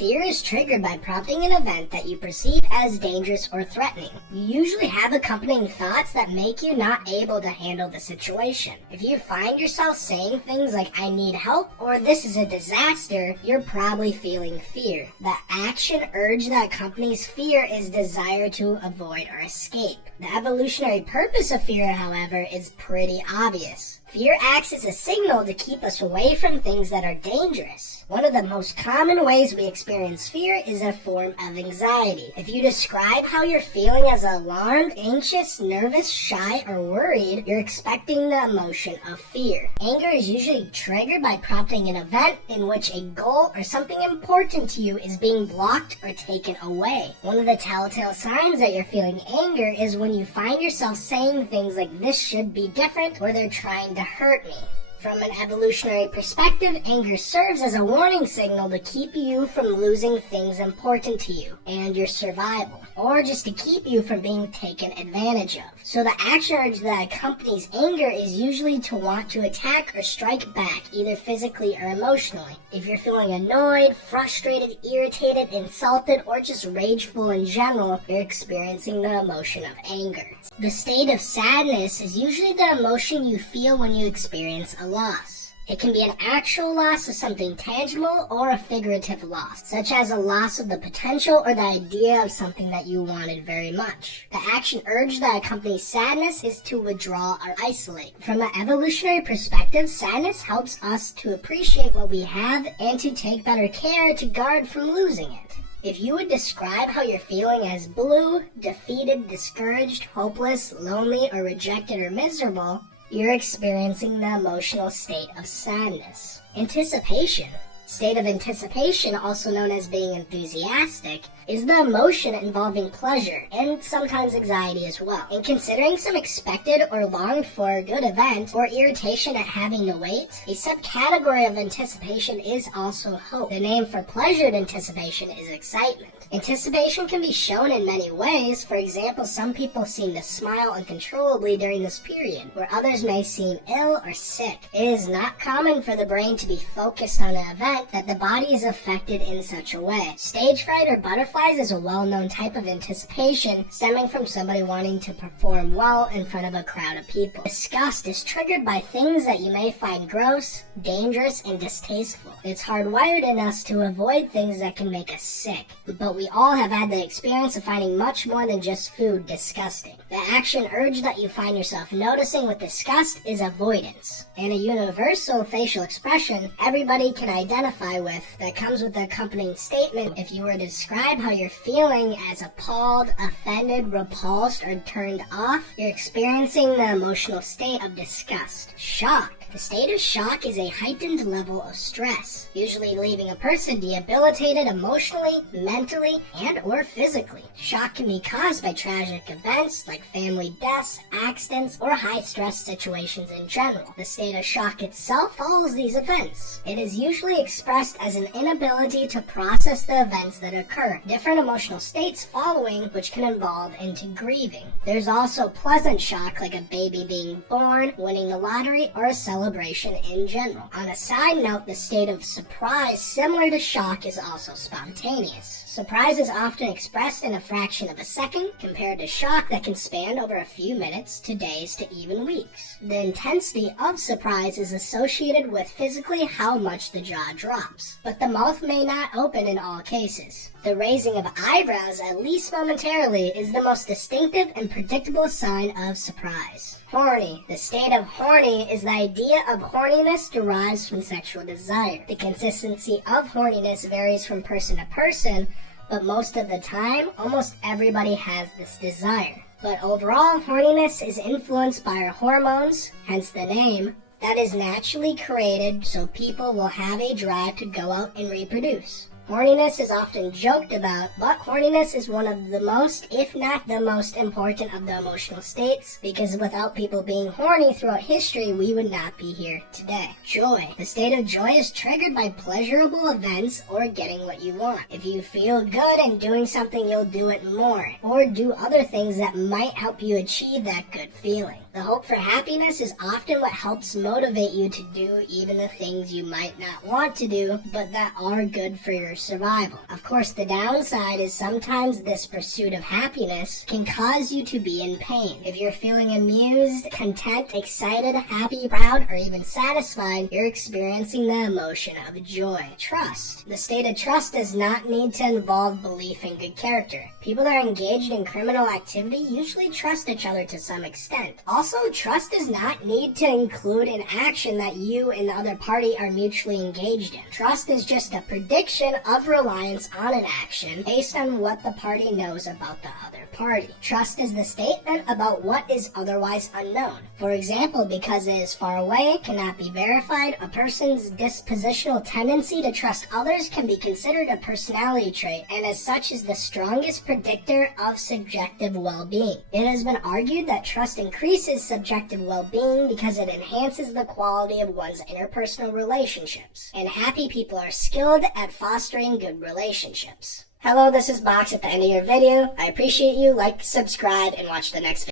Fear is triggered by prompting an event that you perceive as dangerous or threatening. You usually have accompanying thoughts that make you not able to handle the situation. If you find yourself saying things like, "I need help," or "this is a disaster," you're probably feeling fear. The action urge that accompanies fear is desire to avoid or escape. The evolutionary purpose of fear, however, is pretty obvious. Fear acts as a signal to keep us away from things that are dangerous. One of the most common ways we experience fear is a form of anxiety. If you describe how you're feeling as alarmed, anxious, nervous, shy, or worried, you're expecting the emotion of fear. Anger is usually triggered by prompting an event in which a goal or something important to you is being blocked or taken away. One of the telltale signs that you're feeling anger is when you find yourself saying things like, "This should be different," or "They're trying to hurt me." From an evolutionary perspective, anger serves as a warning signal to keep you from losing things important to you and your survival, or just to keep you from being taken advantage of. So the action urge that accompanies anger is usually to want to attack or strike back, either physically or emotionally. If you're feeling annoyed, frustrated, irritated, insulted, or just rageful in general, you're experiencing the emotion of anger. The state of sadness is usually the emotion you feel when you experience a loss. It can be an actual loss of something tangible or a figurative loss, such as a loss of the potential or the idea of something that you wanted very much. The action urge that accompanies sadness is to withdraw or isolate. From an evolutionary perspective, sadness helps us to appreciate what we have and to take better care to guard from losing it. If you would describe how you're feeling as blue, defeated, discouraged, hopeless, lonely, or rejected or miserable, you're experiencing the emotional state of sadness. Anticipation. State of anticipation, also known as being enthusiastic, is the emotion involving pleasure and sometimes anxiety as well. In considering some expected or longed for good event or irritation at having to wait, a subcategory of anticipation is also hope. The name for pleasured anticipation is excitement. Anticipation can be shown in many ways. For example, some people seem to smile uncontrollably during this period, where others may seem ill or sick. It is not common for the brain to be focused on an event that the body is affected in such a way. Stage fright or butterflies is a well-known type of anticipation stemming from somebody wanting to perform well in front of a crowd of people. Disgust is triggered by things that you may find gross, dangerous, and distasteful. It's hardwired in us to avoid things that can make us sick, but we all have had the experience of finding much more than just food disgusting. The action urge that you find yourself noticing with disgust is avoidance, and a universal facial expression everybody can identify with that comes with the accompanying statement. If you were to describe how you're feeling as appalled, offended, repulsed, or turned off, you're experiencing the emotional state of disgust. Shock. The state of shock is a heightened level of stress, usually leaving a person debilitated emotionally, mentally, and or physically. Shock can be caused by tragic events like family deaths, accidents, or high-stress situations in general. The state of shock itself follows these events. It is usually expressed as an inability to process the events that occur. Different emotional states following, which can evolve into grieving. There's also pleasant shock, like a baby being born, winning the lottery, or a celebration in general. On a side note, the state of surprise, similar to shock, is also spontaneous. Surprise is often expressed in a fraction of a second, compared to shock that can span over a few minutes to days to even weeks. The intensity of surprise is associated with physically how much the jaw drops, but the mouth may not open in all cases. The raising of eyebrows, at least momentarily, is the most distinctive and predictable sign of surprise. Horny. The state of horny is the idea of horniness derives from sexual desire. The consistency of horniness varies from person to person, but most of the time, almost everybody has this desire. But overall, horniness is influenced by our hormones, hence the name, that is naturally created so people will have a drive to go out and reproduce. Horniness is often joked about, but horniness is one of the most, if not the most important of the emotional states, because without people being horny throughout history, we would not be here today. Joy. The state of joy is triggered by pleasurable events or getting what you want. If you feel good and doing something, you'll do it more, or do other things that might help you achieve that good feeling. The hope for happiness is often what helps motivate you to do even the things you might not want to do, but that are good for your survival. Of course, the downside is sometimes this pursuit of happiness can cause you to be in pain. If you're feeling amused, content, excited, happy, proud, or even satisfied, you're experiencing the emotion of joy. Trust. The state of trust does not need to involve belief in good character. People that are engaged in criminal activity usually trust each other to some extent. Also, trust does not need to include an action that you and the other party are mutually engaged in. Trust is just a prediction of reliance on an action based on what the party knows about the other party. Trust is the statement about what is otherwise unknown. For example, because it is far away, cannot be verified, a person's dispositional tendency to trust others can be considered a personality trait, and as such is the strongest predictor of subjective well-being. It has been argued that trust increases subjective well-being because it enhances the quality of one's interpersonal relationships, and happy people are skilled at fostering good relationships. Hello, this is Box at the end of your video. I appreciate you. Like, subscribe, and watch the next video.